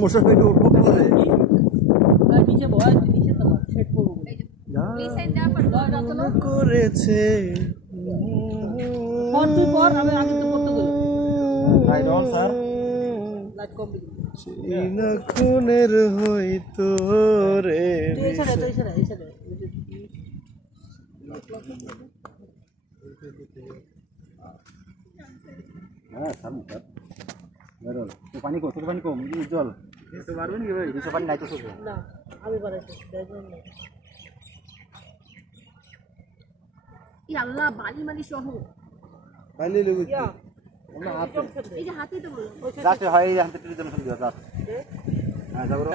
মশা পেটে উঠবো করে নিচে বয় নিচে তো সেট করবো করেছে পর আমি আগে তো করতে গেল রাইট অন স্যার লাইট কম দিবি খুনের হইতো রে এইসারে হ্যাঁ সামনে স্যার বেরো তো পানি কম উজ্জ্বল তো পারবেন কি ভাই দুশো পানি নাই তো শুধু না আমি বানাইছি দেখবেন না ই আল্লাহ বালি সহ পানি লেগে আমরা হাতে এই যে হাতেই তো বলো যাতে হয় এই হাতে তুলে দেন দিও যাস হ্যাঁ যাবো রে